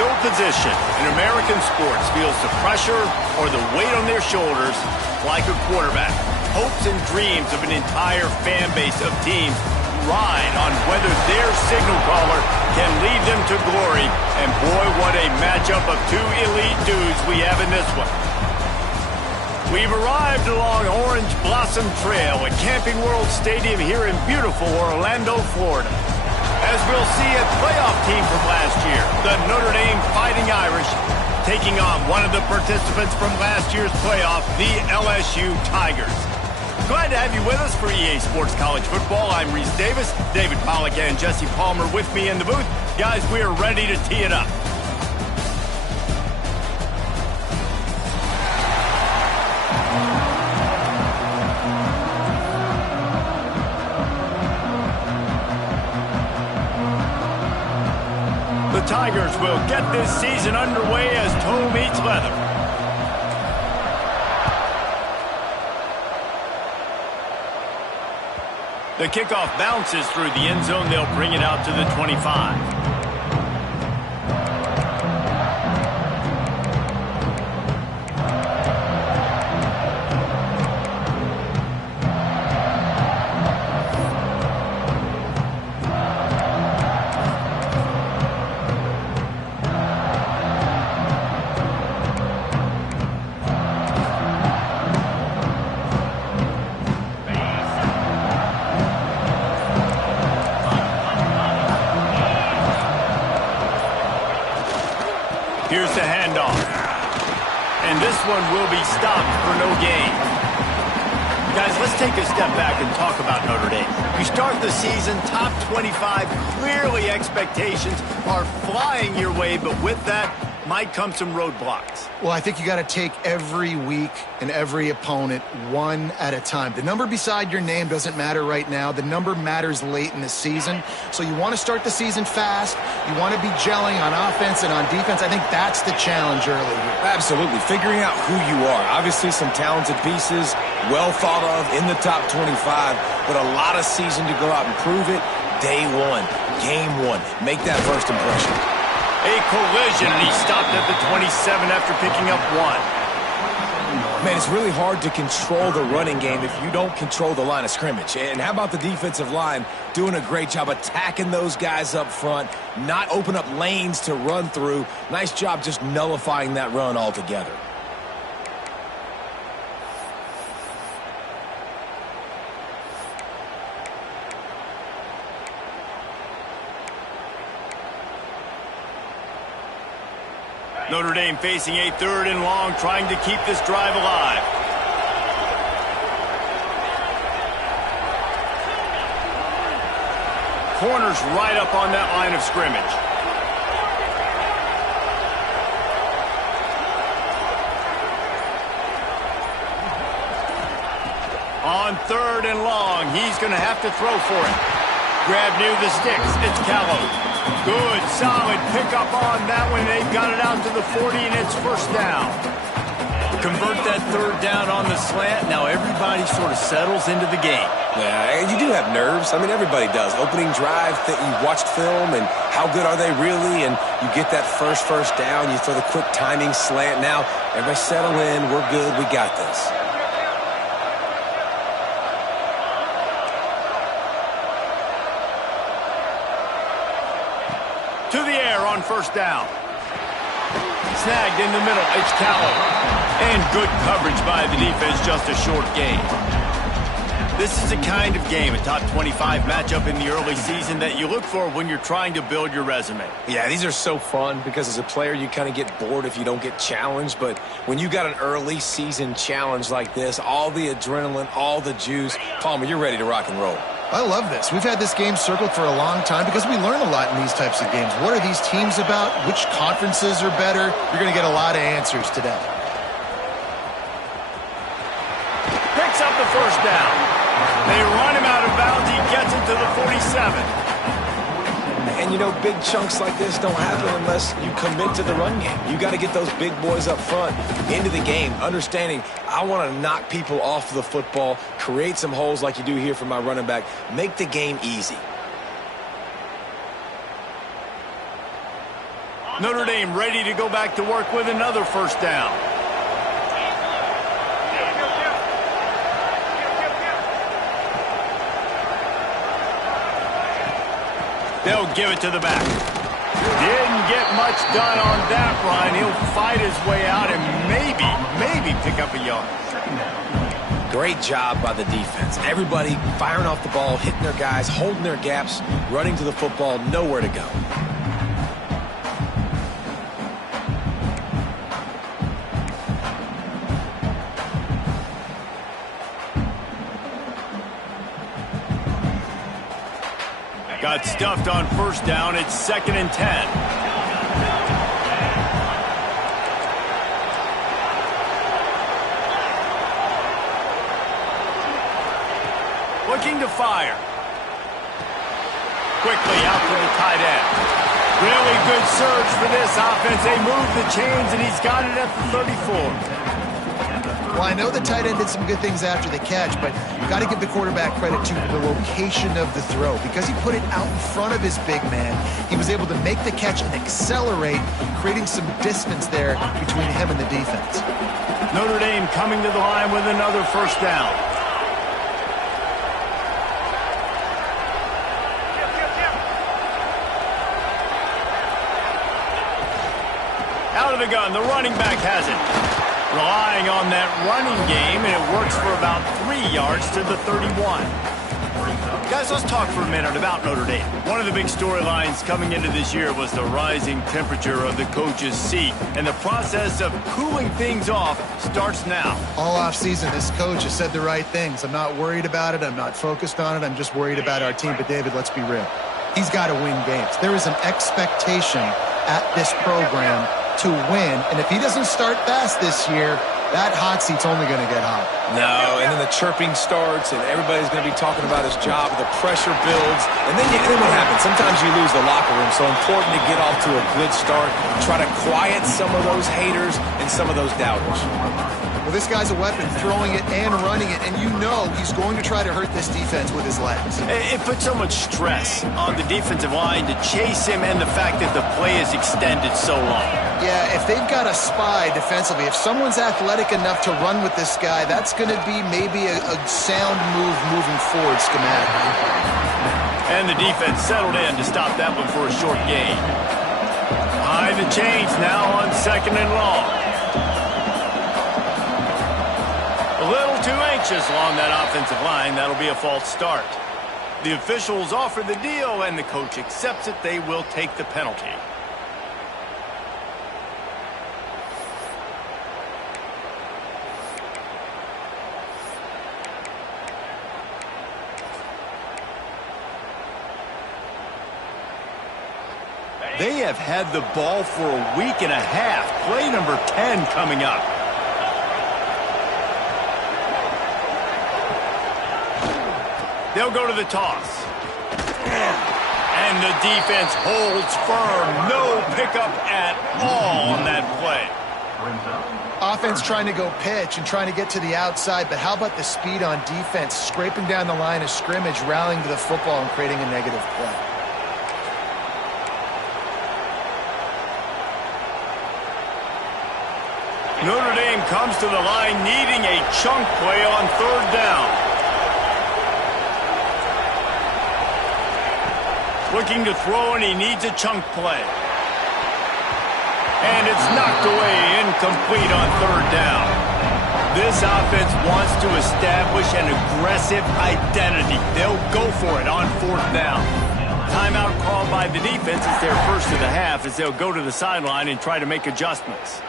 No position in American sports feels the pressure or the weight on their shoulders like a quarterback. Hopes and dreams of an entire fan base of teams ride on whether their signal caller can lead them to glory. And boy, what a matchup of two elite dudes we have in this one. We've arrived along Orange Blossom Trail at Camping World Stadium here in beautiful Orlando, Florida. As we'll see a playoff team from last year, the Notre Dame Fighting Irish, taking on one of the participants from last year's playoff, the LSU Tigers. Glad to have you with us for EA Sports College Football. I'm Reese Davis, David Pollack and Jesse Palmer with me in the booth. Guys, we are ready to tee it up. The Tigers will get this season underway as toe meets leather. The kickoff bounces through the end zone. They'll bring it out to the 25. Here's the handoff. And this one will be stopped for no gain. Guys, let's take a step back and talk about Notre Dame. You start the season top 25. Clearly expectations are flying your way, but with that, might come some roadblocks. Well, I think you got to take every week and every opponent one at a time. The number beside your name doesn't matter right now. The number matters late in the season. So you want to start the season fast. You want to be gelling on offense and on defense. I think that's the challenge early here. Absolutely. Figuring out who you are. Obviously some talented pieces, well thought of in the top 25, but a lot of season to go out and prove it. Day one, game one. Make that first impression. A collision, and he stopped at the 27 after picking up 1. Man, it's really hard to control the running game if you don't control the line of scrimmage. And how about the defensive line doing a great job attacking those guys up front, not open up lanes to run through. Nice job just nullifying that run altogether. Notre Dame facing a 3rd and long, trying to keep this drive alive. Corners right up on that line of scrimmage. On 3rd and long, he's going to have to throw for it. Grab near the sticks. It's Callow. Good, solid pickup on that one. They've got it out to the 40, and it's first down. Convert that 3rd down on the slant. Now everybody sort of settles into the game. Yeah, and you do have nerves. I mean, everybody does. Opening drive, that you watched film, and how good are they really? And you get that first down. You throw the quick timing slant. Now everybody settle in. We're good. We got this. To the air on first down. Snagged in the middle. It's Callow. And good coverage by the defense. Just a short gain. This is the kind of game, a top 25 matchup in the early season, that you look for when you're trying to build your resume. Yeah, these are so fun because as a player, you kind of get bored if you don't get challenged. But when you got an early season challenge like this, all the adrenaline, all the juice, Palmer, you're ready to rock and roll. I love this. We've had this game circled for a long time because we learn a lot in these types of games. What are these teams about? Which conferences are better? You're going to get a lot of answers today. Picks up the first down. They run him out of bounds. He gets it to the 47. And, you know, big chunks like this don't happen unless you commit to the run game. You got to get those big boys up front into the game, understanding I want to knock people off the football, create some holes like you do here for my running back, make the game easy. Notre Dame ready to go back to work with another first down. They'll give it to the back. Didn't get much done on that run. He'll fight his way out and maybe pick up a yard. Great job by the defense. Everybody firing off the ball, hitting their guys, holding their gaps, running to the football, nowhere to go. Got stuffed on first down. It's 2nd and 10. Looking to fire. Quickly out to the tight end. Really good surge for this offense. They move the chains, and he's got it at the 34. Well, I know the tight end did some good things after the catch, but you've got to give the quarterback credit to the location of the throw. Because he put it out in front of his big man, he was able to make the catch and accelerate, creating some distance there between him and the defense. Notre Dame coming to the line with another first down. Out of the gun, the running back has it. Relying on that running game, and it works for about 3 yards to the 31. Guys, let's talk for a minute about Notre Dame. One of the big storylines coming into this year was the rising temperature of the coach's seat, and the process of cooling things off starts now. All offseason, this coach has said the right things. I'm not worried about it. I'm not focused on it. I'm just worried about our team. But, David, let's be real. He's got to win games. There is an expectation at this program to win. And if he doesn't start fast this year, that hot seat's only going to get hot. No, and then the chirping starts, and everybody's going to be talking about his job. The pressure builds, and then what happens? Sometimes you lose the locker room, so important to get off to a good start. Try to quiet some of those haters and some of those doubters. Well, this guy's a weapon, throwing it and running it, and you know he's going to try to hurt this defense with his legs. It puts so much stress on the defensive line to chase him, and the fact that the play is extended so long. Yeah, if they've got a spy defensively, if someone's athletic enough to run with this guy, that's going to be maybe a sound move moving forward schematically. And the defense settled in to stop that one for a short gain. Behind the chains now on 2nd and long. A little too anxious along that offensive line. That'll be a false start. The officials offer the deal, and the coach accepts it. They will take the penalty. They have had the ball for a week and a half. Play number 10 coming up. They'll go to the toss. And the defense holds firm. No pickup at all on that play. Offense trying to go pitch and trying to get to the outside, but how about the speed on defense? Scraping down the line of scrimmage, rallying to the football and creating a negative play. Notre Dame comes to the line needing a chunk play on 3rd down. Looking to throw, and he needs a chunk play. And it's knocked away, incomplete on 3rd down. This offense wants to establish an aggressive identity. They'll go for it on 4th down. Timeout called by the defense. It's their first of the half as they'll go to the sideline and try to make adjustments.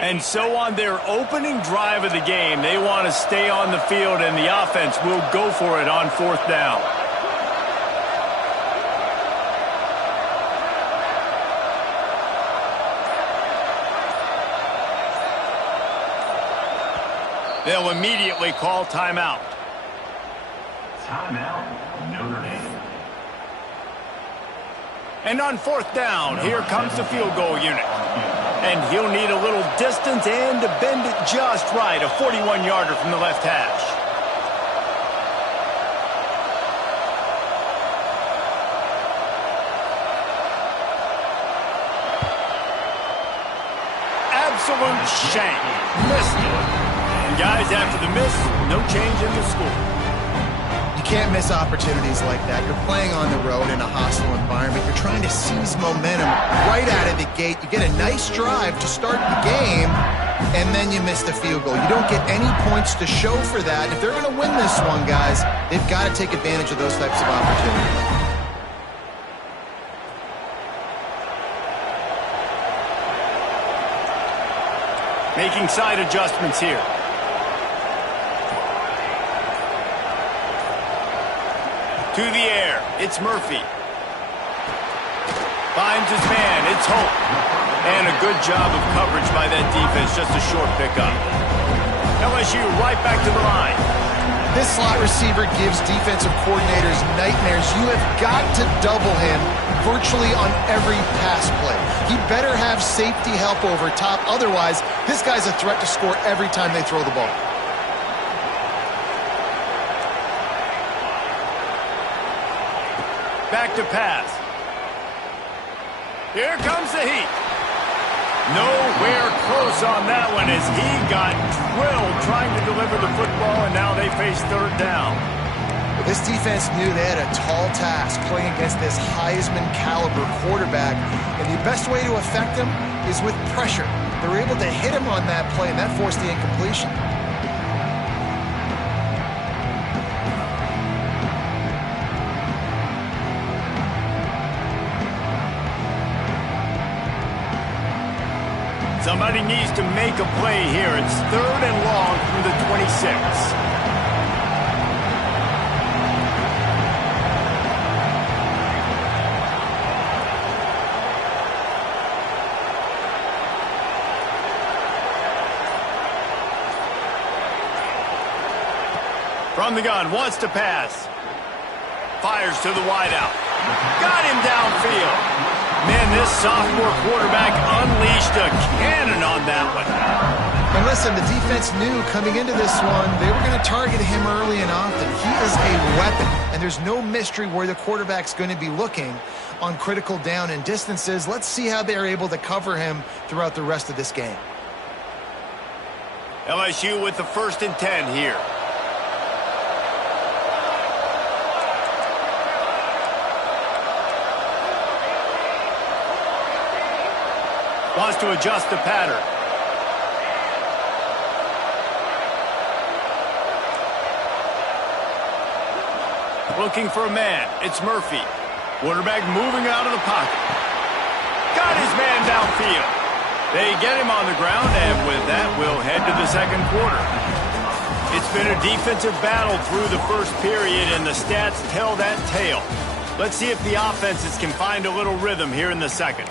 And so on their opening drive of the game, they want to stay on the field, and the offense will go for it on 4th down. They'll immediately call timeout. Timeout, Notre Dame. And on 4th down, here comes the field goal unit. And he'll need a little distance and to bend it just right. A 41-yarder from the left hash. Absolute shank. Missed it. And guys, after the miss, no change in the score. You can't miss opportunities like that. You're playing on the road in a hostile environment. You're trying to seize momentum right out of the gate. You get a nice drive to start the game, and then you miss the field goal. You don't get any points to show for that. If they're going to win this one, guys, they've got to take advantage of those types of opportunities. Making side adjustments here. To the air, it's Murphy. Finds his man, it's Hope. And a good job of coverage by that defense, just a short pickup. LSU right back to the line. This slot receiver gives defensive coordinators nightmares. You have got to double him virtually on every pass play. He better have safety help over top. Otherwise, this guy's a threat to score every time they throw the ball. Back to pass. Here comes the heat. Nowhere close on that one as he got drilled trying to deliver the football, and now they face 3rd down. Well, this defense knew they had a tall task playing against this Heisman caliber quarterback, and the best way to affect him is with pressure. They were able to hit him on that play, and that forced the incompletion. Somebody needs to make a play here. It's 3rd and long from the 26. From the gun, wants to pass. Fires to the wideout. Got him downfield. Man, this sophomore quarterback unleashed a cannon on that one. And listen, the defense knew coming into this one, they were going to target him early and often. He is a weapon, and there's no mystery where the quarterback's going to be looking on critical down and distances. Let's see how they're able to cover him throughout the rest of this game. LSU with the 1st and 10 here. Wants to adjust the pattern. Looking for a man. It's Murphy. Quarterback moving out of the pocket. Got his man downfield. They get him on the ground, and with that, we'll head to the 2nd quarter. It's been a defensive battle through the 1st period, and the stats tell that tale. Let's see if the offenses can find a little rhythm here in the 2nd.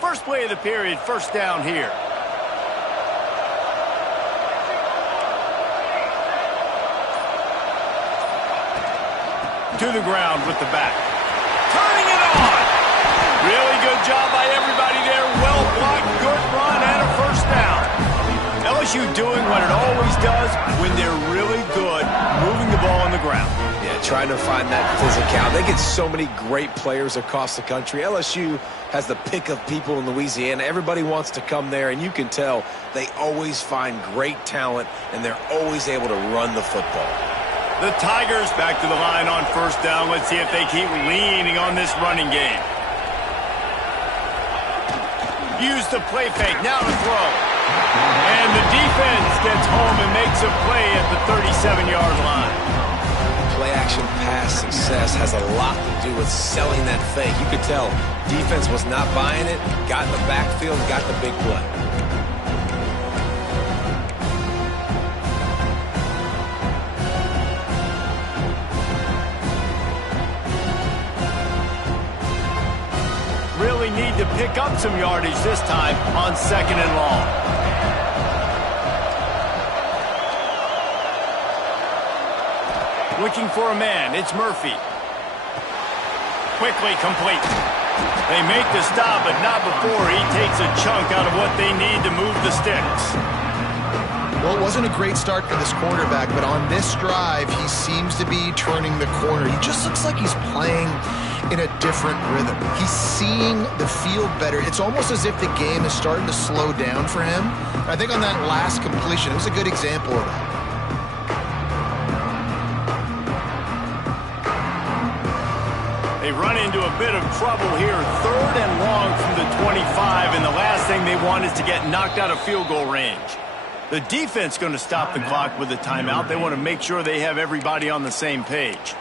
First play of the period, 1st down here. To the ground with the back. Turning it on! Really good job by everybody there. Well blocked, good run, and a 1st down. LSU doing what it always does when they're really good, moving the ball on the ground. Yeah, trying to find that physicality. They get so many great players across the country. LSU has the pick of people in Louisiana. Everybody wants to come there, and you can tell they always find great talent, and they're always able to run the football. The Tigers back to the line on 1st down. Let's see if they keep leaning on this running game. Use the play fake. Now to throw. And the defense gets home and makes a play at the 37-yard line. Play-action pass success has a lot to do with selling that fake. You could tell defense was not buying it, got in the backfield, got the big play. Really need to pick up some yardage this time on 2nd and long. Looking for a man. It's Murphy. Quickly complete. They make the stop, but not before he takes a chunk out of what they need to move the sticks. Well, it wasn't a great start for this quarterback, but on this drive, he seems to be turning the corner. He just looks like he's playing in a different rhythm. He's seeing the field better. It's almost as if the game is starting to slow down for him. I think on that last completion, it was a good example of that. They run into a bit of trouble here. 3rd and long from the 25, and the last thing they want is to get knocked out of field goal range. The defense going to stop the clock with a timeout. They want to make sure they have everybody on the same page.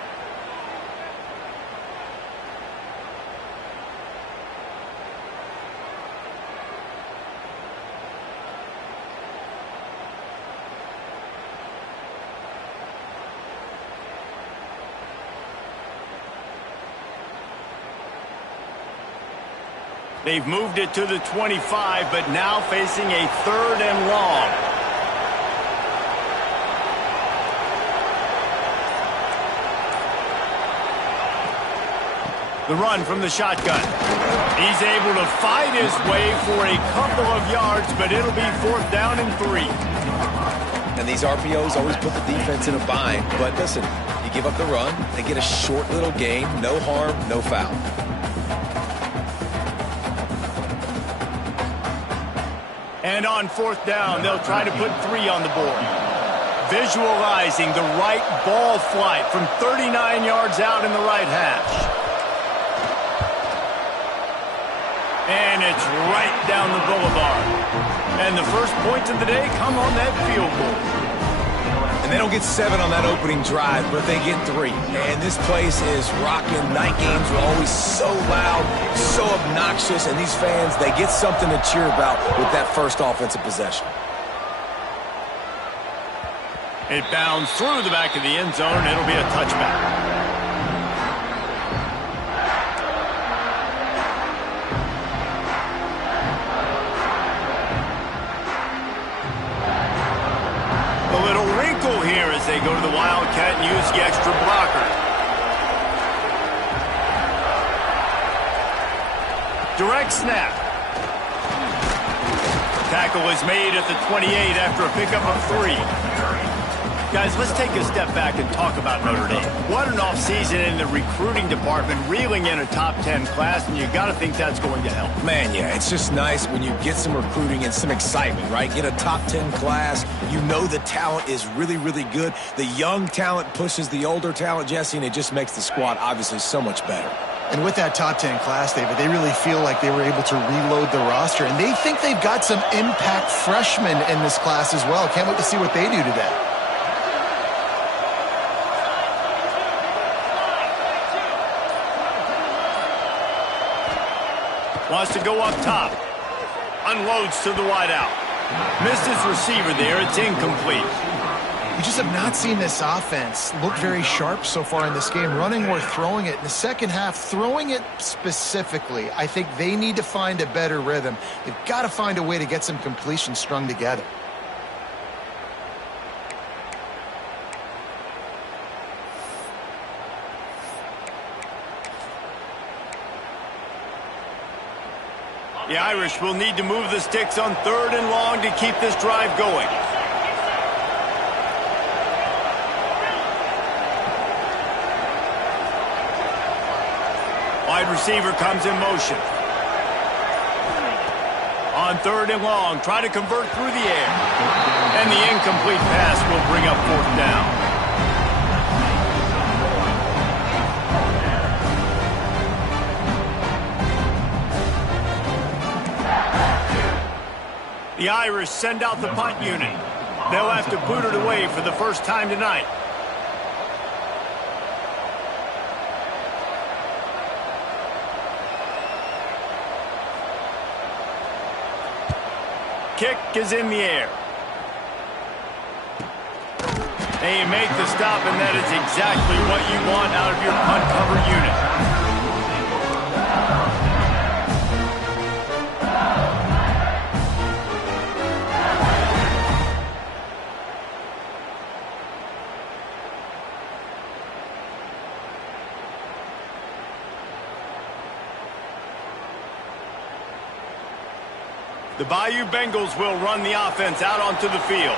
They've moved it to the 25, but now facing a 3rd and long. The run from the shotgun. He's able to fight his way for a couple of yards, but it'll be 4th down and 3. And these RPOs always put the defense in a bind. But listen, you give up the run, they get a short little gain, no harm, no foul. And on 4th down, they'll try to put 3 on the board. Visualizing the right ball flight from 39 yards out in the right hash. And it's right down the boulevard. And the first points of the day come on that field goal. And they don't get 7 on that opening drive, but they get 3. And this place is rocking. Night games are always so loud, so obnoxious, and these fans, they get something to cheer about with that first offensive possession. It bounds through the back of the end zone, and it'll be a touchback. A little wrinkle here as they go to the Wildcat and use the extra blocker. Direct snap. Tackle is made at the 28 after a pickup of 3. Guys, let's take a step back and talk about Notre Dame. What an offseason in the recruiting department, reeling in a top 10 class, and you got to think that's going to help. Man, yeah, it's just nice when you get some recruiting and some excitement, right? Get a top 10 class. You know the talent is really, really good. The young talent pushes the older talent, Jesse, and it just makes the squad obviously so much better. And with that top 10 class, David, they really feel like they were able to reload the roster, and they think they've got some impact freshmen in this class as well. Can't wait to see what they do today. Wants to go up top. Unloads to the wideout. Missed his receiver there. It's incomplete. We just have not seen this offense look very sharp so far in this game, running or throwing it. In the second half, throwing it specifically, I think they need to find a better rhythm. They've got to find a way to get some completions strung together. The Irish will need to move the sticks on 3rd and long to keep this drive going. Wide receiver comes in motion. On 3rd and long, try to convert through the air. And the incomplete pass will bring up 4th down. The Irish send out the punt unit. They'll have to boot it away for the first time tonight. Kick is in the air. They make the stop, and that is exactly what you want out of your punt cover unit. The Bayou Bengals will run the offense out onto the field.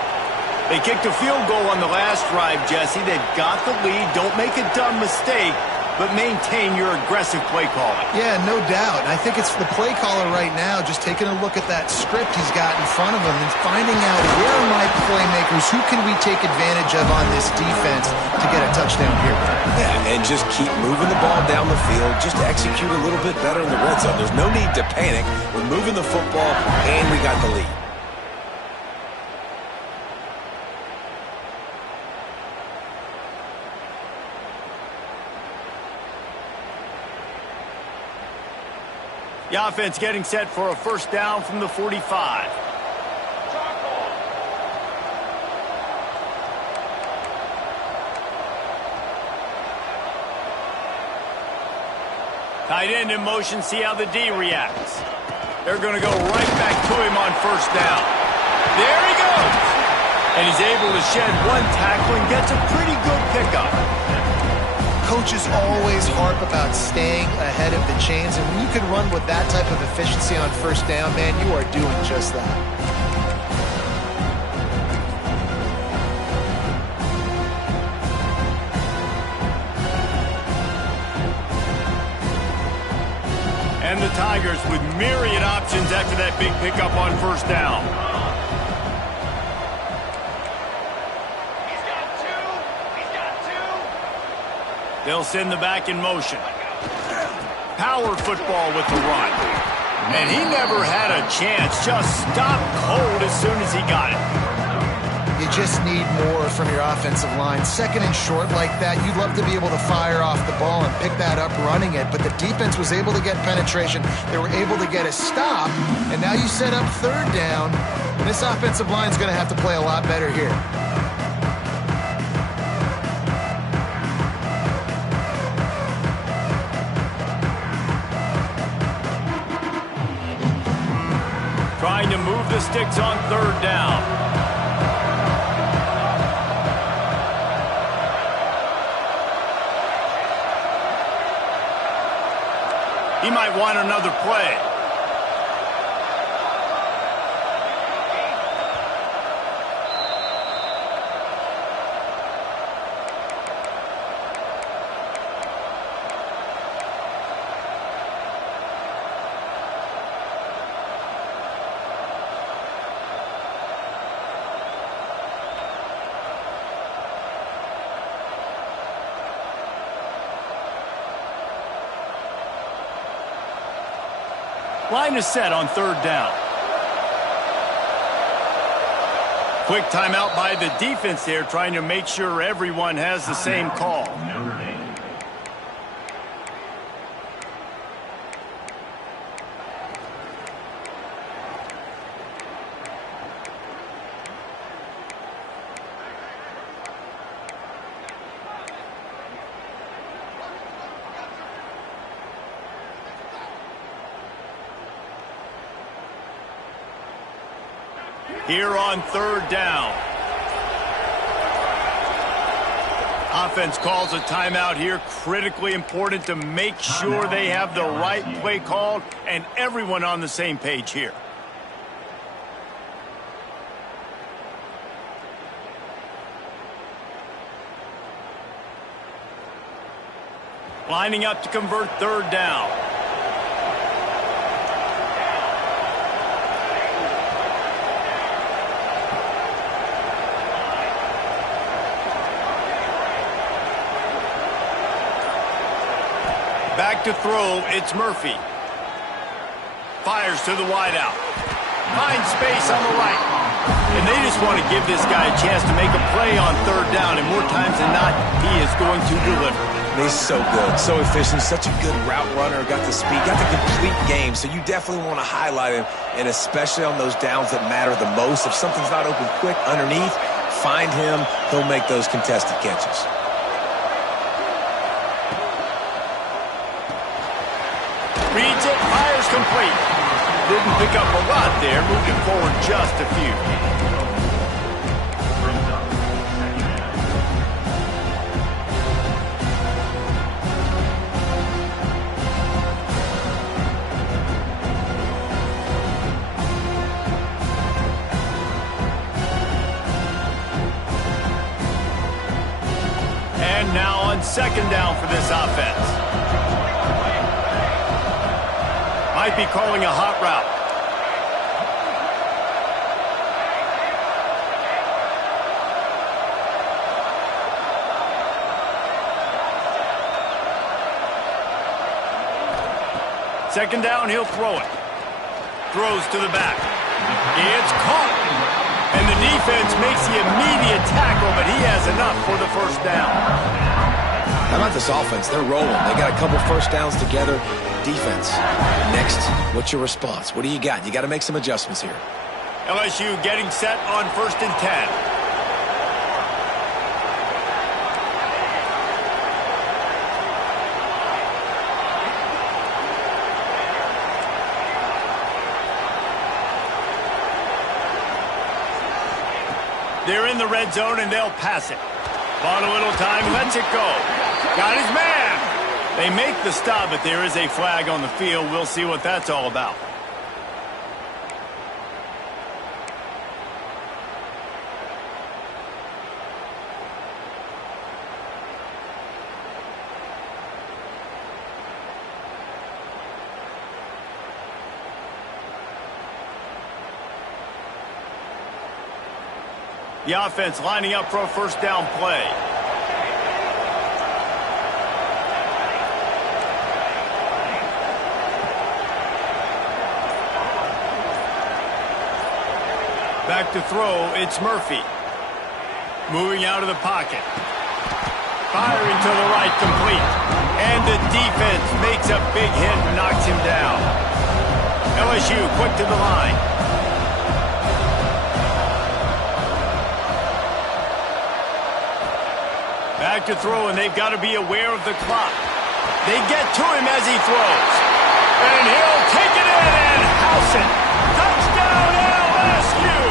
They kicked a field goal on the last drive, Jesse. They've got the lead. Don't make a dumb mistake, but maintain your aggressive play calling. Yeah, no doubt. And I think it's the play caller right now just taking a look at that script he's got in front of him and finding out where are my playmakers, who can we take advantage of on this defense to get a touchdown here. Yeah, and just keep moving the ball down the field. Just execute a little bit better in the red zone. There's no need to panic. We're moving the football, and we got the lead. The offense getting set for a first down from the 45. Tight end in motion, see how the D reacts. They're going to go right back to him on first down. There he goes! And he's able to shed one tackle and gets a pretty good pickup. Coaches always harp about staying ahead of the chains, and when you can run with that type of efficiency on first down, man, you are doing just that. And the Tigers with myriad options after that big pickup on first down. They'll send the back in motion. Power football with the run. And he never had a chance. Just stopped cold as soon as he got it. You just need more from your offensive line. Second and short like that, you'd love to be able to fire off the ball and pick that up running it, but the defense was able to get penetration. They were able to get a stop, and now you set up third down, and this offensive line is going to have to play a lot better here. Trying to move the sticks on third down. He might want another play. Line is set on third down. Quick timeout by the defense there, trying to make sure everyone has the same call. Here on third down. Offense calls a timeout here. Critically important to make sure they have the right play called and everyone on the same page here. Lining up to convert third down. Back to throw, it's Murphy. Fires to the wideout. Finds space on the right. And they just want to give this guy a chance to make a play on third down, and more times than not, he is going to deliver. He's so good, so efficient, such a good route runner, got the speed, got the complete game, so you definitely want to highlight him, and especially on those downs that matter the most. If something's not open quick underneath, find him, he'll make those contested catches. Reads it, fires complete. Didn't pick up a lot there, moved it forward just a few. And now on second down for this offense. Might be calling a hot route. Second down, he'll throw it. Throws to the back. It's caught. And the defense makes the immediate tackle, but he has enough for the first down. How about this offense? They're rolling. They got a couple first downs together. Defense. Next, what's your response? What do you got? You got to make some adjustments here. LSU getting set on 1st and 10. They're in the red zone and they'll pass it. Bought a little time, lets it go. Got his man. They make the stop, but there is a flag on the field. We'll see what that's all about. The offense lining up for a first down play. Back to throw, it's Murphy. Moving out of the pocket. Firing to the right, complete. And the defense makes a big hit and knocks him down. LSU quick to the line. Back to throw, and they've got to be aware of the clock. They get to him as he throws. And he'll take it in and house it. Touchdown, LSU!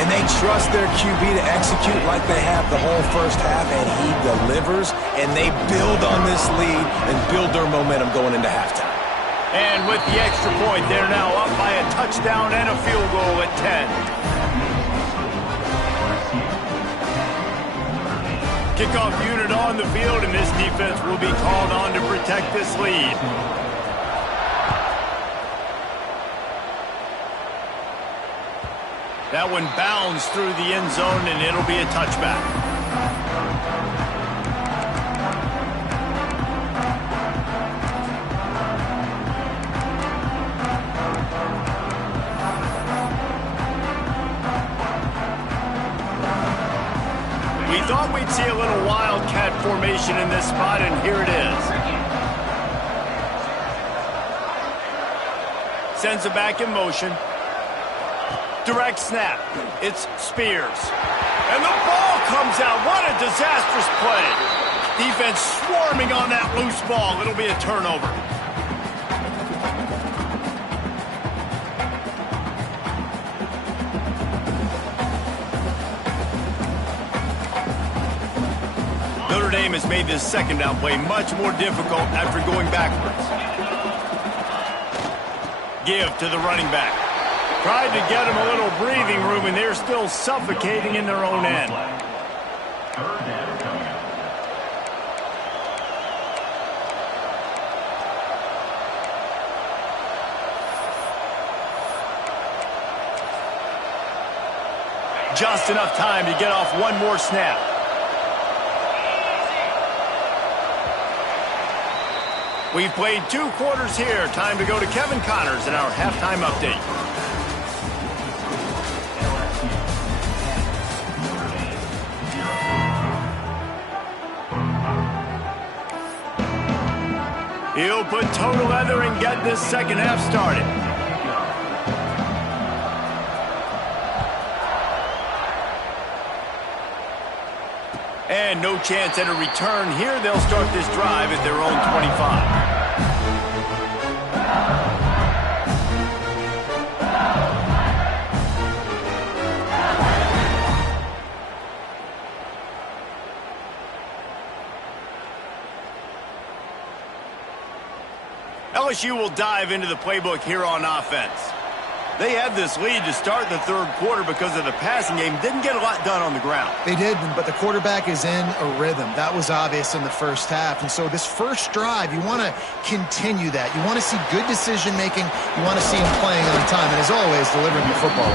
And they trust their QB to execute like they have the whole first half, and he delivers, and they build on this lead and build their momentum going into halftime. And with the extra point, they're now up by a touchdown and a field goal at 10. Kickoff unit on the field, and this defense will be called on to protect this lead. That one bounds through the end zone, and it'll be a touchback. We thought we'd see a little wildcat formation in this spot, and here it is. Sends it back in motion. Direct snap. It's Spears. And the ball comes out. What a disastrous play. Defense swarming on that loose ball. It'll be a turnover. Notre Dame has made this second down play much more difficult after going backwards. Give to the running back. Tried to get him a little breathing room, and they're still suffocating in their own end. Just enough time to get off one more snap. We've played 2 quarters here. Time to go to Kevin Connors in our halftime update. He'll put total leather and get this second half started. And no chance at a return here. They'll start this drive at their own 25. LSU will dive into the playbook here on offense. They had this lead to start the third quarter because of the passing game. Didn't get a lot done on the ground. They did, but the quarterback is in a rhythm. That was obvious in the first half. And so this first drive, you want to continue that. You want to see good decision-making. You want to see him playing on time. And as always, delivering the football.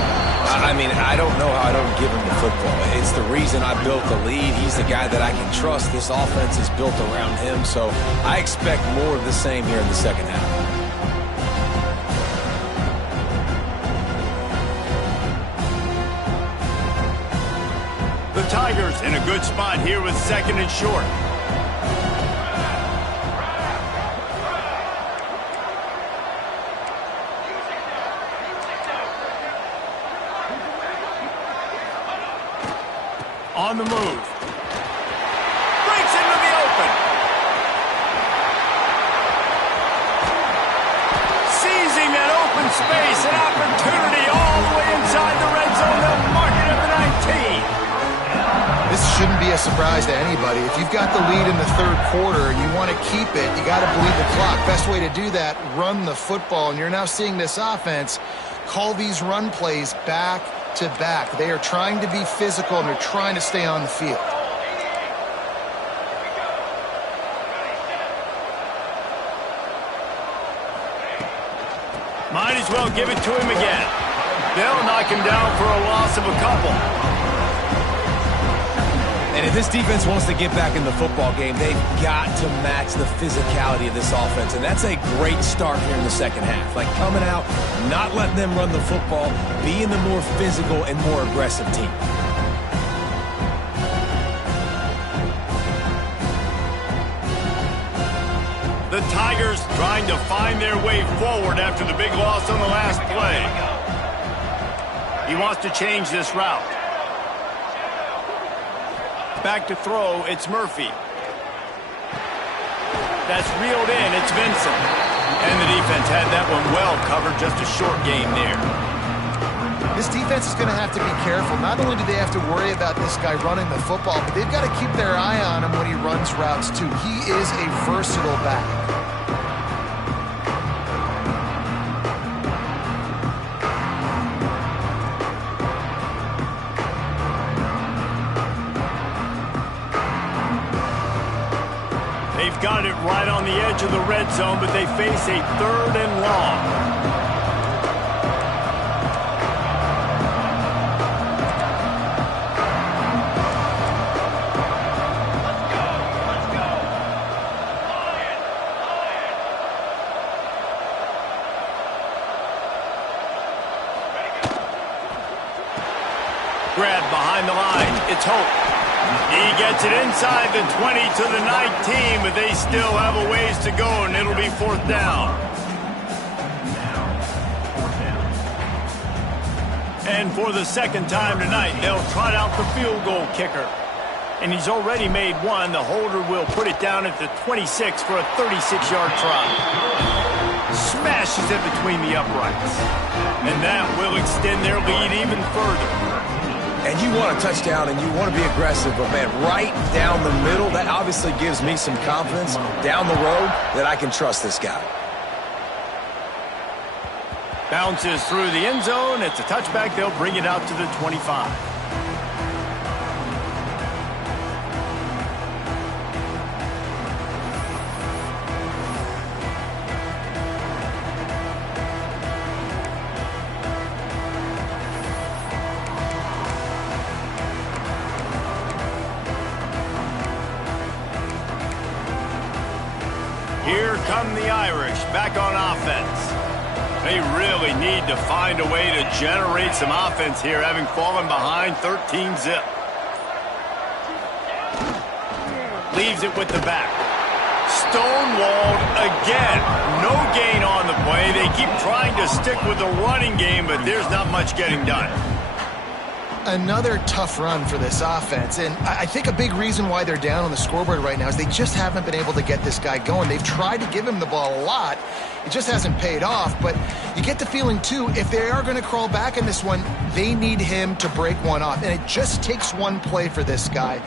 I mean, I don't know how I don't give him the football. It's the reason I built the lead. He's the guy that I can trust. This offense is built around him. So I expect more of the same here in the second half. The Tigers in a good spot here with second and short. On the move. Breaks into the open. Seizing that open space, an opportunity all the way inside the red zone. They'll mark it at the 19. This shouldn't be a surprise to anybody. If you've got the lead in the third quarter and you want to keep it, you got to bleed the clock. Best way to do that, run the football. And you're now seeing this offense call these run plays back to back. They are trying to be physical, and they're trying to stay on the field. Might as well give it to him again. They'll knock him down for a loss of a couple. And if this defense wants to get back in the football game, they've got to match the physicality of this offense. And that's a great start here in the second half. Like coming out, not letting them run the football, being the more physical and more aggressive team. The Tigers trying to find their way forward after the big loss on the last play. He wants to change this route. Back to throw, it's Murphy. That's reeled in, it's Vincent. And the defense had that one well covered, just a short game there. This defense is going to have to be careful. Not only do they have to worry about this guy running the football, but they've got to keep their eye on him when he runs routes too. He is a versatile back. They've got it right on the edge of the red zone, but they face a 3rd and long. Grab behind the line. It's Hope. He gets it inside the 20 to the 19, but they still have a ways to go, and it'll be 4th down. And for the second time tonight, they'll trot out the field goal kicker. And he's already made one. The holder will put it down at the 26 for a 36-yard try. Smashes it between the uprights. And that will extend their lead even further. And you want a touchdown and you want to be aggressive, but man, right down the middle, that obviously gives me some confidence down the road that I can trust this guy. Bounces through the end zone. It's a touchback. They'll bring it out to the 25. Here come the Irish back on offense. They really need to find a way to generate some offense here, having fallen behind 13-zip. Leaves it with the back. Stonewalled again. No gain on the play. They keep trying to stick with the running game, but there's not much getting done. Another tough run for this offense, and I think a big reason why they're down on the scoreboard right now is they just haven't been able to get this guy going. They've tried to give him the ball a lot. It just hasn't paid off, but you get the feeling, too, if they are going to crawl back in this one, they need him to break one off, and it just takes one play for this guy.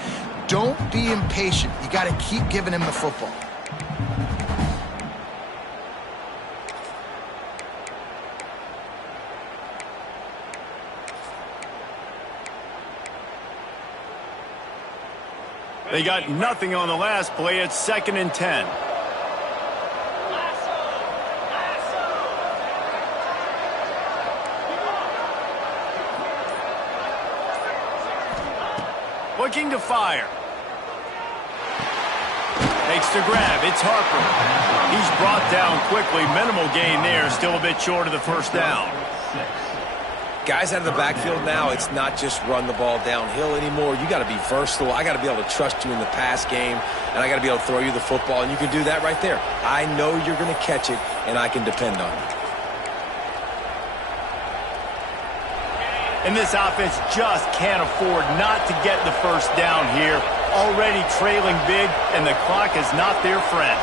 Don't be impatient. You got to keep giving him the football. They got nothing on the last play. It's 2nd and 10. Looking to fire. Takes the grab. It's Harper. He's brought down quickly. Minimal gain there. Still a bit short of the 1st down. Guys out of the backfield now, it's not just run the ball downhill anymore. You got to be versatile. I got to be able to trust you in the pass game, and I got to be able to throw you the football, and you can do that right there. I know you're going to catch it, and I can depend on you. And this offense just can't afford not to get the 1st down here. Already trailing big, and the clock is not their friend.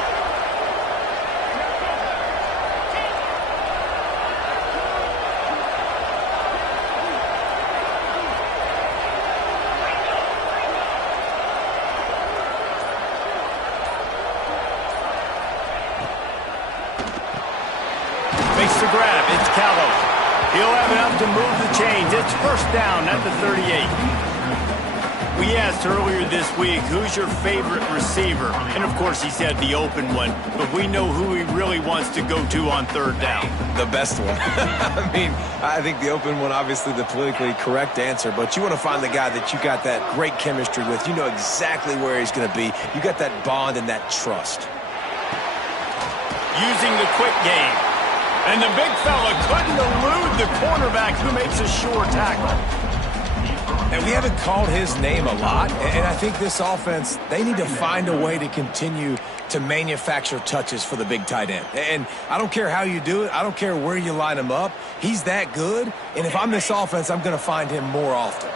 Makes the grab. It's Callow. He'll have enough to move the chains. It's 1st down at the 38. We asked earlier this week, who's your favorite receiver? And, of course, he said the open one, but we know who he really wants to go to on third down. The best one. I mean, I think the open one, obviously the politically correct answer, but you want to find the guy that you got that great chemistry with. You know exactly where he's going to be. You got that bond and that trust. Using the quick game. And the big fella couldn't elude the cornerback who makes a sure tackle. And we haven't called his name a lot, and I think this offense, they need to find a way to continue to manufacture touches for the big tight end. And I don't care how you do it. I don't care where you line him up. He's that good, and if I'm this offense, I'm going to find him more often.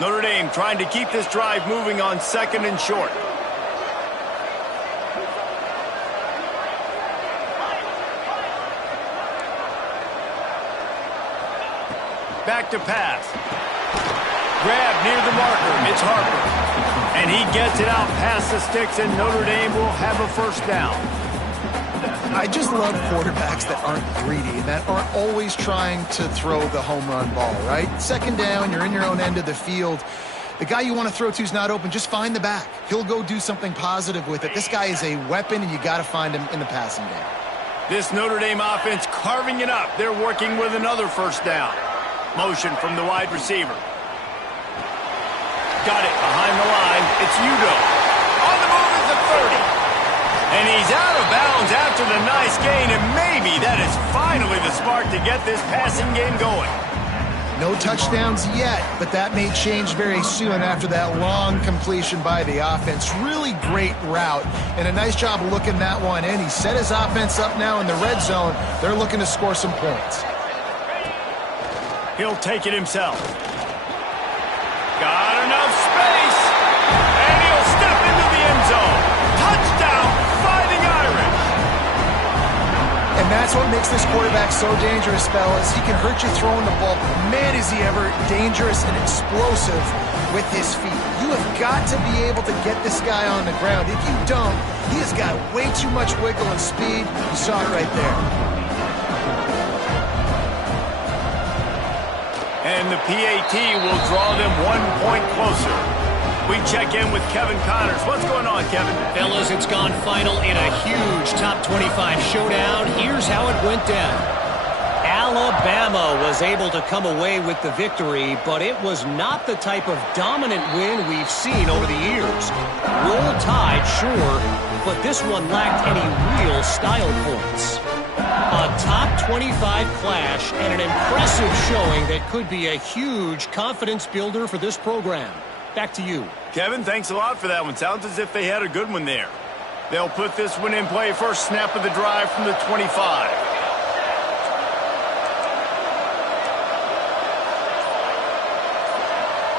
Notre Dame trying to keep this drive moving on 2nd and short. Back to pass. Grab near the marker. It's Harper. And he gets it out past the sticks, and Notre Dame will have a first down. I just love quarterbacks that aren't greedy and that aren't always trying to throw the home run ball, right? 2nd down, you're in your own end of the field. The guy you want to throw to is not open. Just find the back. He'll go do something positive with it. This guy is a weapon, and you got to find him in the passing game. This Notre Dame offense carving it up. They're working with another first down. Motion from the wide receiver. Got it behind the line. It's Udo. On the move is the 30. And he's out of bounds after the nice gain, and maybe that is finally the spark to get this passing game going. No touchdowns yet, but that may change very soon after that long completion by the offense. Really great route, and a nice job of looking that one in. He set his offense up now in the red zone. They're looking to score some points. He'll take it himself. Got enough space. And he'll step into the end zone. Touchdown, Fighting Irish. And that's what makes this quarterback so dangerous, fellas. He can hurt you throwing the ball. Man, is he ever dangerous and explosive with his feet. You have got to be able to get this guy on the ground. If you don't, he has got way too much wiggle and speed. You saw it right there. And the PAT will draw them 1 point closer. We check in with Kevin Connors. What's going on, Kevin? Fellas, it's gone final in a huge top 25 showdown. Here's how it went down. Alabama was able to come away with the victory, but it was not the type of dominant win we've seen over the years. Roll Tide, sure, but this one lacked any real style points. A top 25 clash and an impressive showing that could be a huge confidence builder for this program. Back to you. Kevin, thanks a lot for that one. Sounds as if they had a good one there. They'll put this one in play. First snap of the drive from the 25.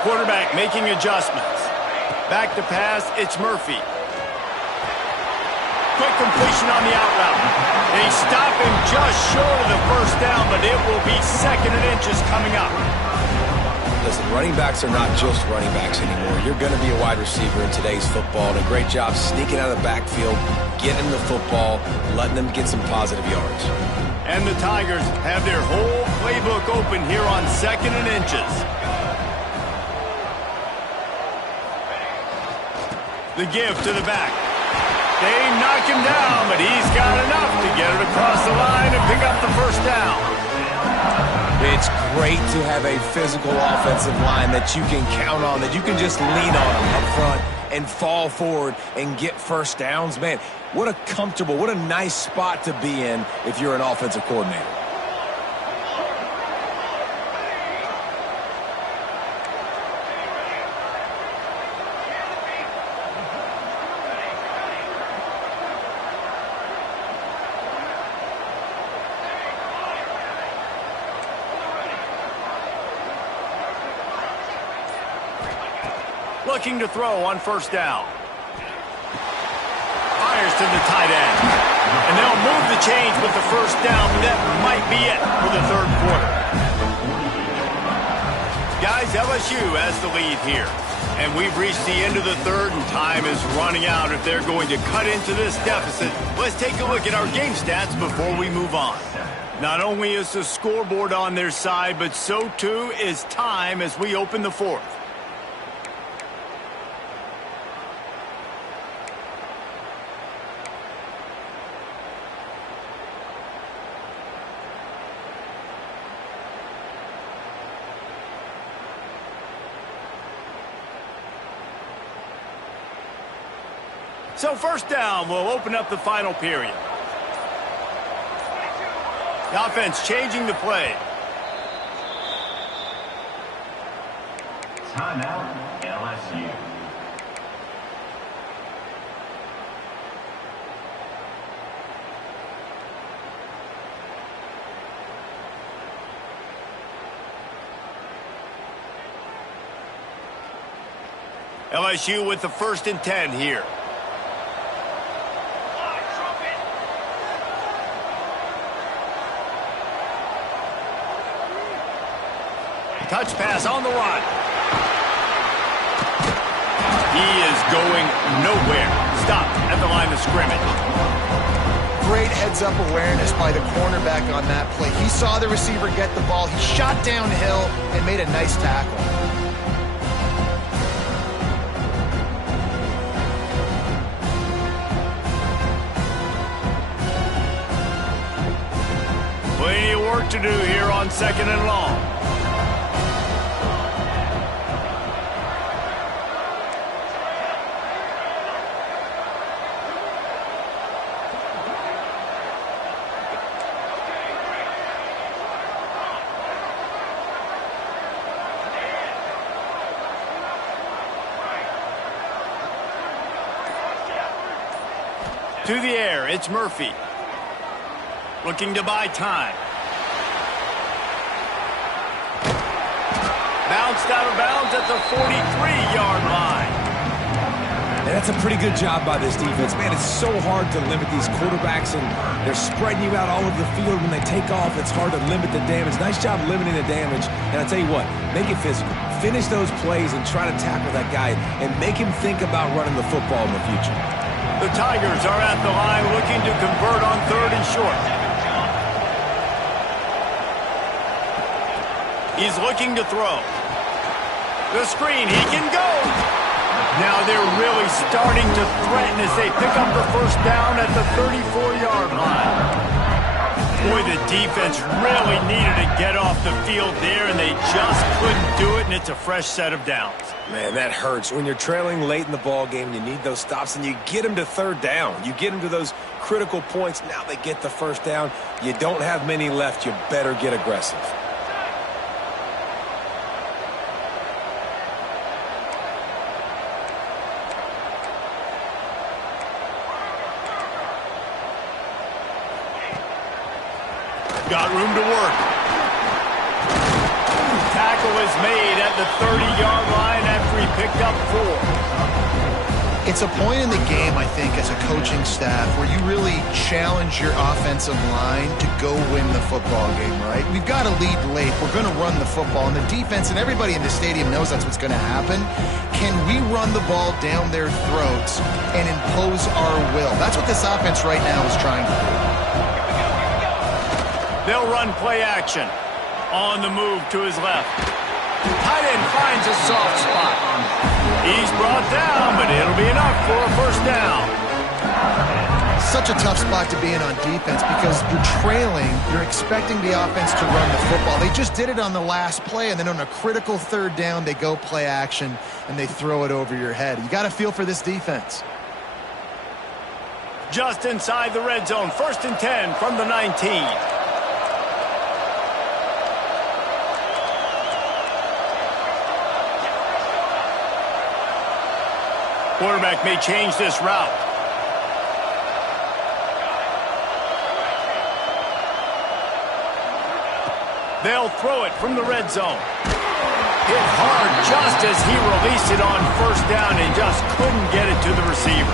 Quarterback making adjustments. Back to pass, it's Murphy. Quick completion on the out route. They stop him just short of the first down, but it will be 2nd and inches coming up. Listen, running backs are not just running backs anymore. You're going to be a wide receiver in today's football, and a great job sneaking out of the backfield, getting the football, letting them get some positive yards. And the Tigers have their whole playbook open here on 2nd and inches. The give to the back. They knock him down, but he's got enough to get it across the line and pick up the first down. It's great to have a physical offensive line that you can count on, that you can just lean on up front and fall forward and get first downs. Man, what a comfortable, what a nice spot to be in if you're an offensive coordinator. Looking to throw on first down. Fires to the tight end. And they'll move the chains with the first down. That might be it for the 3rd quarter. Guys, LSU has the lead here. And we've reached the end of the 3rd, and time is running out if they're going to cut into this deficit. Let's take a look at our game stats before we move on. Not only is the scoreboard on their side, but so too is time as we open the 4th. So first down will open up the final period. The offense changing the play. Timeout, LSU. LSU with the 1st and 10 here. Touch pass on the run. He is going nowhere. Stop at the line of scrimmage. Great heads-up awareness by the cornerback on that play. He saw the receiver get the ball. He shot downhill and made a nice tackle. Plenty of work to do here on 2nd and long. To the air, it's Murphy. Looking to buy time. Bounced out of bounds at the 43-yard line. And that's a pretty good job by this defense. Man, it's so hard to limit these quarterbacks, and they're spreading you out all over the field. When they take off, it's hard to limit the damage. Nice job limiting the damage. And I tell you what, make it physical. Finish those plays and try to tackle that guy and make him think about running the football in the future. The Tigers are at the line looking to convert on 3rd and short. He's looking to throw. The screen, he can go. Now they're really starting to threaten as they pick up the 1st down at the 34-yard line. Boy, the defense really needed to get off the field there, and they just couldn't do it, and it's a fresh set of downs. Man, that hurts. When you're trailing late in the ball game, you need those stops, and you get them to 3rd down. You get them to those critical points. Now they get the 1st down. You don't have many left. You better get aggressive. Got room to work. Tackle is made at the 30-yard line after he picked up 4. It's a point in the game, I think, as a coaching staff where you really challenge your offensive line to go win the football game, right? We've got to lead late. We're going to run the football. And the defense and everybody in the stadium knows that's what's going to happen. Can we run the ball down their throats and impose our will? That's what this offense right now is trying to do. They'll run play action. On the move to his left. Tight end finds a soft spot. He's brought down, but it'll be enough for a 1st down. Such a tough spot to be in on defense because you're trailing. You're expecting the offense to run the football. They just did it on the last play, and then on a critical 3rd down, they go play action, and they throw it over your head. You got to feel for this defense. Just inside the red zone. 1st and 10 from the 19. Quarterback may change this route. They'll throw it from the red zone. Hit hard just as he released it on 1st down and just couldn't get it to the receiver.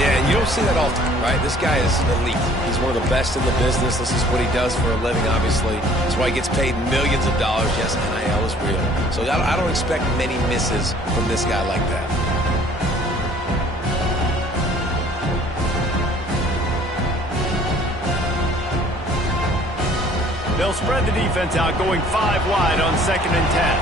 Yeah, you don't see that often, right? This guy is elite. He's one of the best in the business. This is what he does for a living, obviously. That's why he gets paid millions of dollars. Yes, NIL is real. So I don't expect many misses from this guy like that. They'll spread the defense out, going 5 wide on 2nd and 10.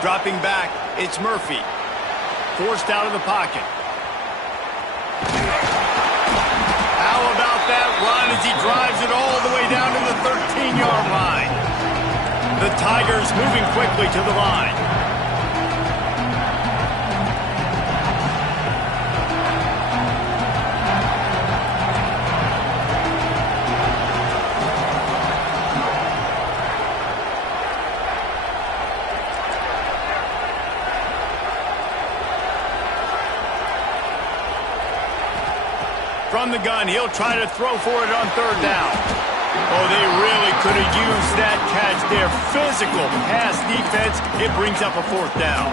Dropping back, it's Murphy. Forced out of the pocket. that run as he drives it all the way down to the 13-yard line. The Tigers moving quickly to the line. From the gun, he'll try to throw for it on third down. Oh, they really could have used that catch there. Physical pass defense. It brings up a fourth down.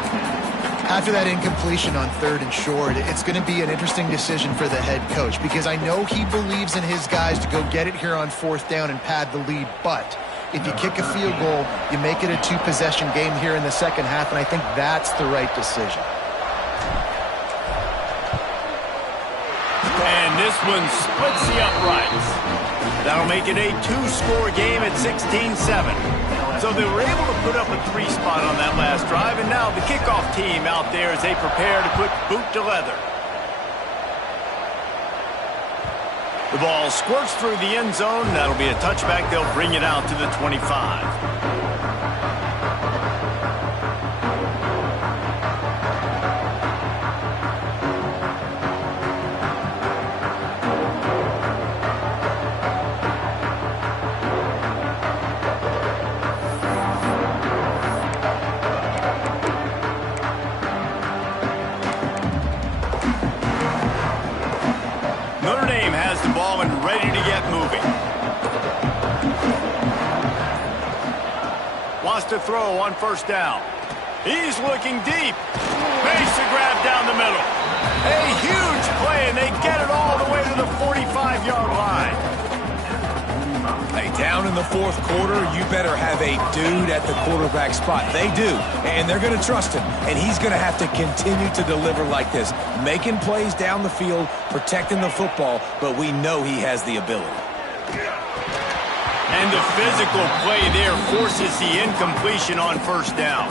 After that incompletion on third and short, it's going to be an interesting decision for the head coach because I know he believes in his guys to go get it here on fourth down and pad the lead. But if you kick a field goal, you make it a two-possession game here in the second half, and I think that's the right decision. And this one splits the uprights. That'll make it a two-score game at 16-7. So they were able to put up a three spot on that last drive, and now the kickoff team out there as they prepare to put boot to leather. The ball squirts through the end zone. That'll be a touchback. They'll bring it out to the 25. Ready to get moving. Wants to throw on first down. He's looking deep. Makes the grab down the middle. A huge play, and they get it all the way to the 45-yard line. Hey, down in the fourth quarter, you better have a dude at the quarterback spot. They do, and they're going to trust him, and he's going to have to continue to deliver like this, making plays down the field, protecting the football, but we know he has the ability. And the physical play there forces the incompletion on first down.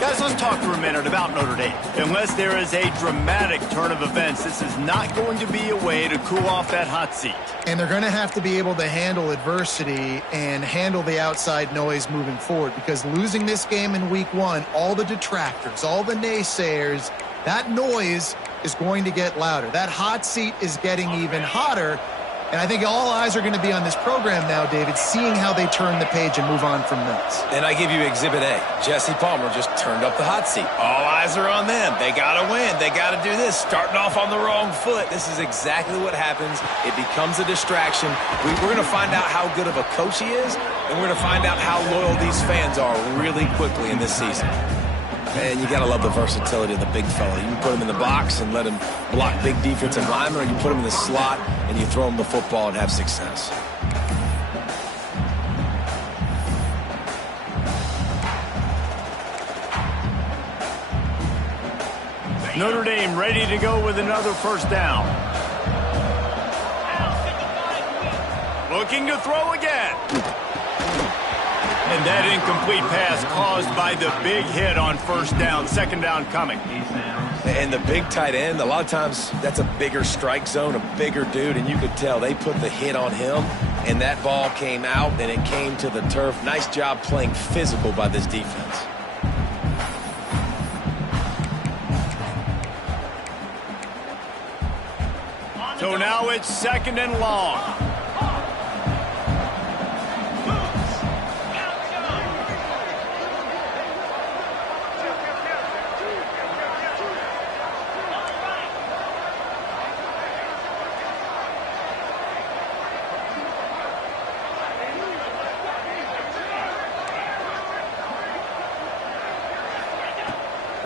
Guys, let's talk for a minute about Notre Dame. Unless there is a dramatic turn of events, this is not going to be a way to cool off that hot seat. And they're going to have to be able to handle adversity and handle the outside noise moving forward, because losing this game in week one, all the detractors, all the naysayers, that noise is going to get louder. That hot seat is getting even hotter. And I think all eyes are going to be on this program now, David, seeing how they turn the page and move on from this. And I give you Exhibit A. Jesse Palmer just turned up the hot seat. All eyes are on them. They got to win. They got to do this. Starting off on the wrong foot. This is exactly what happens. It becomes a distraction. We're going to find out how good of a coach he is, and we're going to find out how loyal these fans are really quickly in this season. Man, you got to love the versatility of the big fella. You can put him in the box and let him block big defensive linemen, or you put him in the slot and you throw him the football and have success. Notre Dame ready to go with another first down. Looking to throw again. And that incomplete pass caused by the big hit on first down. Second down coming. And the big tight end, a lot of times that's a bigger strike zone, a bigger dude, and you could tell they put the hit on him, and that ball came out, and it came to the turf. Nice job playing physical by this defense. So now it's second and long.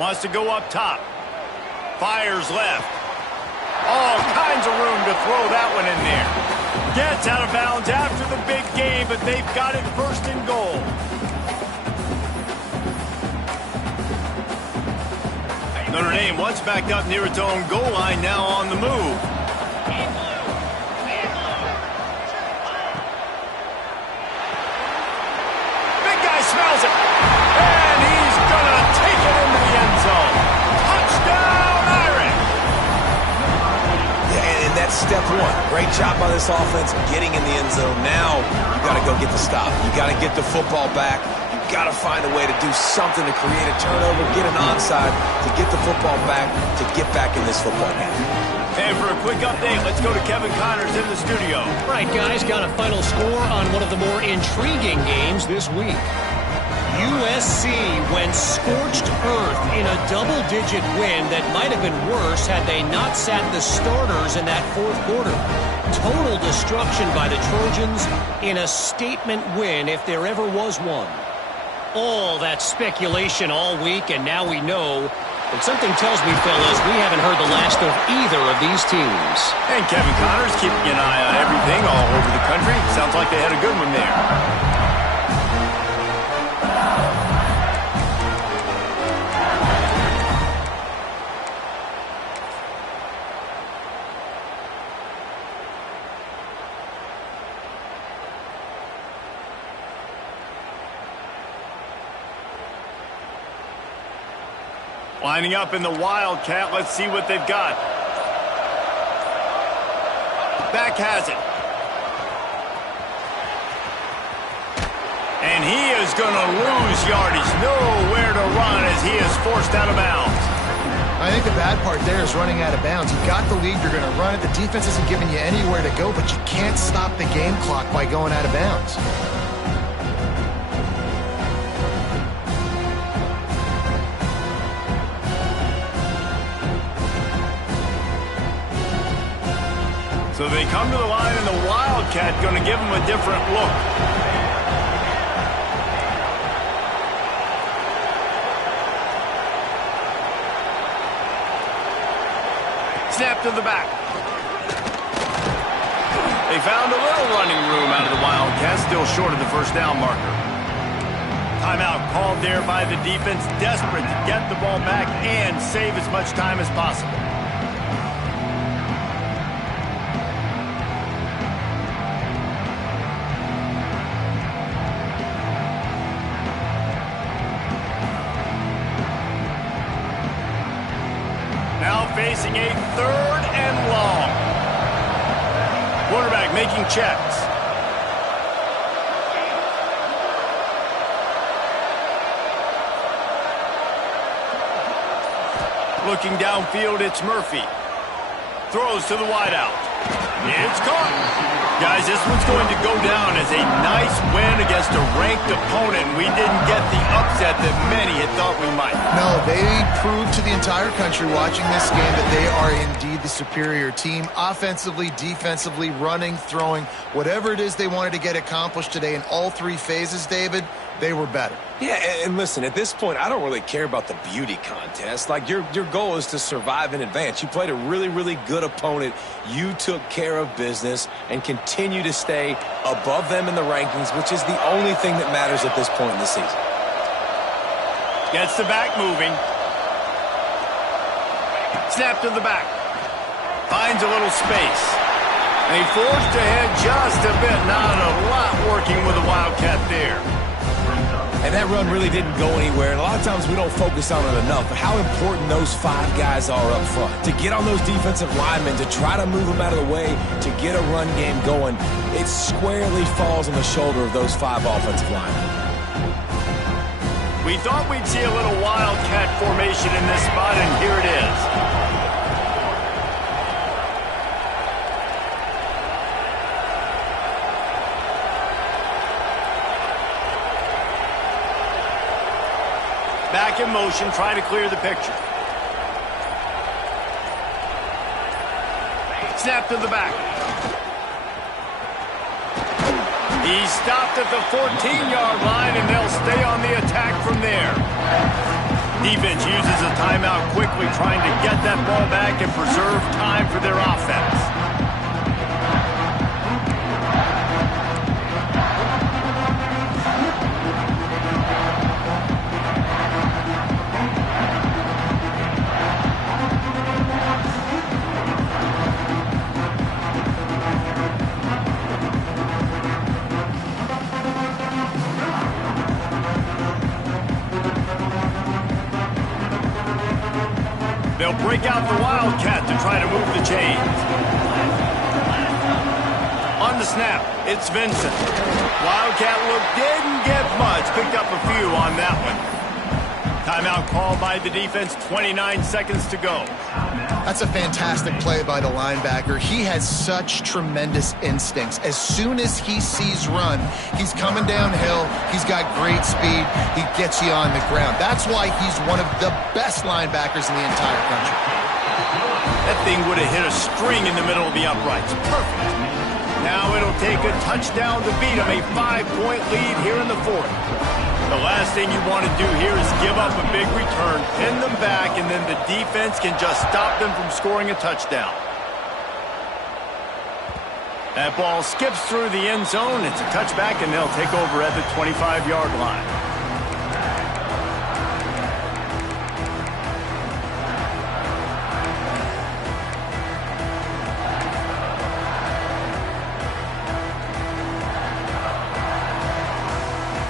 Wants to go up top. Fires left. All kinds of room to throw that one in there. Gets out of bounds after the big game, but they've got it first and goal. Notre Dame once backed up near its own goal line, now on the move. Big guy smells it. And he's going to take it into the end zone. Touchdown, Irish! Yeah, and that step step one. Great job by this offense getting in the end zone. Now you got to go get the stop. You got to get the football back. You got to find a way to do something to create a turnover, get an onside, to get the football back, to get back in this football game. And for a quick update, let's go to Kevin Connors in the studio. Right, guys, got a final score on one of the more intriguing games this week. USC went scorched earth in a double-digit win that might have been worse had they not sat the starters in that fourth quarter. Total destruction by the Trojans in a statement win if there ever was one. All that speculation all week, and now we know. But something tells me, fellas, we haven't heard the last of either of these teams. And Kevin Connors keeping an eye on everything all over the country. Sounds like they had a good one there. Lining up in the Wildcat. Let's see what they've got. Back has it. And he is going to lose yardage. Nowhere to run as he is forced out of bounds. I think the bad part there is running out of bounds. You've got the lead. You're going to run it. The defense isn't giving you anywhere to go, but you can't stop the game clock by going out of bounds. So they come to the line, and the Wildcat going to give them a different look. Snap to the back. They found a little running room out of the Wildcat, still short of the first down marker. Timeout called there by the defense, desperate to get the ball back and save as much time as possible. Facing a third and long. Quarterback making checks. Looking downfield, it's Murphy. Throws to the wideout. It's caught. Guys, this one's going to go down as a nice win against a ranked opponent. We didn't get the upset that many had thought we might. No, they proved to the entire country watching this game that they are indeed the superior team. Offensively, defensively, running, throwing, whatever it is they wanted to get accomplished today in all three phases, David, they were better. Yeah, and listen, at this point, I don't really care about the beauty contest. Like, your goal is to survive and advance. You played a really, really good opponent. You took care of business and continue to stay above them in the rankings, which is the only thing that matters at this point in the season. Gets the back moving. Snap to the back. Finds a little space. And he forced ahead just a bit. Not a lot working with the Wildcat there. And that run really didn't go anywhere. And a lot of times we don't focus on it enough. But how important those five guys are up front. To get on those defensive linemen, to try to move them out of the way, to get a run game going, it squarely falls on the shoulder of those five offensive linemen. We thought we'd see a little Wildcat formation in this spot, and here it is. Back in motion, trying to clear the picture. Snap to the back. He stopped at the 14-yard line, and they'll stay on the attack from there. Defense uses a timeout quickly, trying to get that ball back and preserve time for their offense. They'll break out the Wildcat to try to move the chains. the snap. It's Vincent. Wildcat look didn't get much. Picked up a few on that one. Timeout called by the defense. 29 seconds to go. That's a fantastic play by the linebacker. He has such tremendous instincts. As soon as he sees run, he's coming downhill. He's got great speed. He gets you on the ground. That's why he's one of the best linebackers in the entire country. That thing would have hit a string in the middle of the uprights. Perfect. Now it'll take a touchdown to beat him. A 5-point lead here in the fourth. The last thing you want to do here is give up a big return, pin them back, and then the defense can just stop them from scoring a touchdown. That ball skips through the end zone. It's a touchback, and they'll take over at the 25-yard line.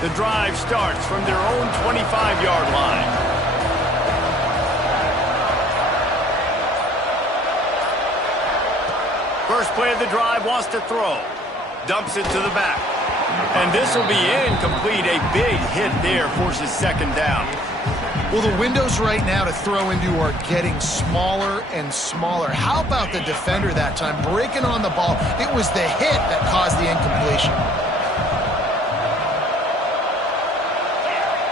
The drive starts from their own 25-yard line. First play of the drive, wants to throw. Dumps it to the back. And this will be incomplete. A big hit there, forces second down. Well, the windows right now to throw into are getting smaller and smaller. How about the defender that time breaking on the ball? It was the hit that caused the incompletion.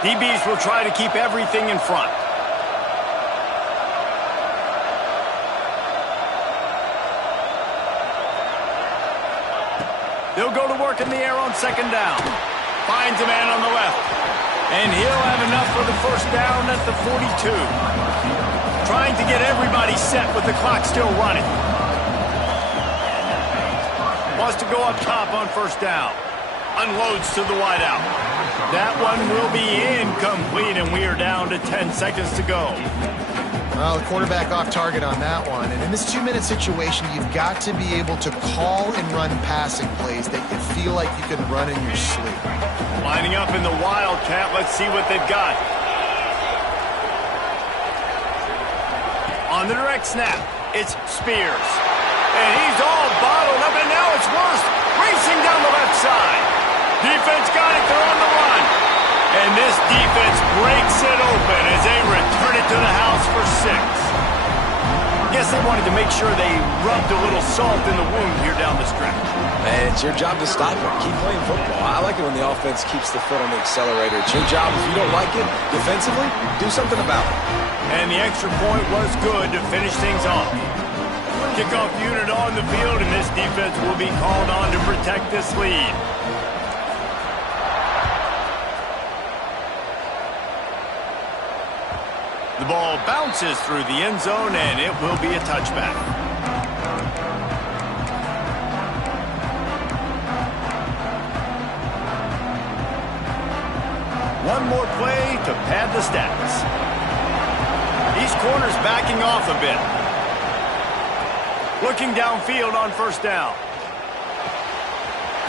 DBs will try to keep everything in front. They'll go to work in the air on second down. Finds a man on the left. And he'll have enough for the first down at the 42. Trying to get everybody set with the clock still running. Wants to go up top on first down. Unloads to the wideout. That one will be incomplete, and we are down to 10 seconds to go. Well, the quarterback off target on that one. And in this 2-minute situation, you've got to be able to call and run passing plays that you feel like you can run in your sleep. Lining up in the Wildcat. Let's see what they've got. On the direct snap, it's Spears. And he's all bottled up, and now it's worse. Racing down the left side. Defense got it. They're on the run. And this defense breaks it open as they return it to the house for 6. Guess they wanted to make sure they rubbed a little salt in the wound here down the stretch. Man, it's your job to stop it. Keep playing football. I like it when the offense keeps the foot on the accelerator. It's your job. If you don't like it defensively, do something about it. And the extra point was good to finish things off. Kickoff unit on the field, and this defense will be called on to protect this lead. The ball bounces through the end zone, and it will be a touchback. One more play to pad the stats. These corners backing off a bit. Looking downfield on first down.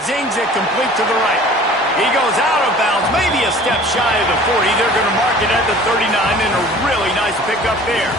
Zings it complete to the right. He goes out of bounds, maybe a step shy of the 40. They're going to mark it at the 39, and a really nice pickup there.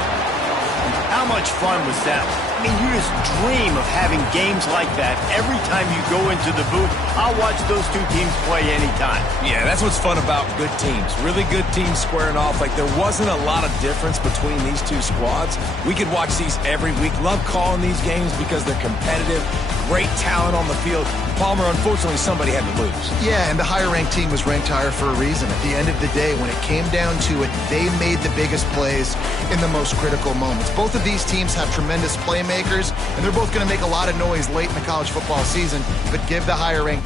How much fun was that? I mean, you just dream of having games like that every time you go into the booth. I'll watch those two teams play anytime. Yeah, that's what's fun about good teams. Really good teams squaring off. Like, there wasn't a lot of difference between these two squads. We could watch these every week. Love calling these games because they're competitive. Great talent on the field. Palmer, unfortunately, somebody had to lose. Yeah, and the higher-ranked team was ranked higher for a reason. At the end of the day, when it came down to it, they made the biggest plays in the most critical moments. Both of these teams have tremendous playmakers, and they're both going to make a lot of noise late in the college football season, but give the higher-ranked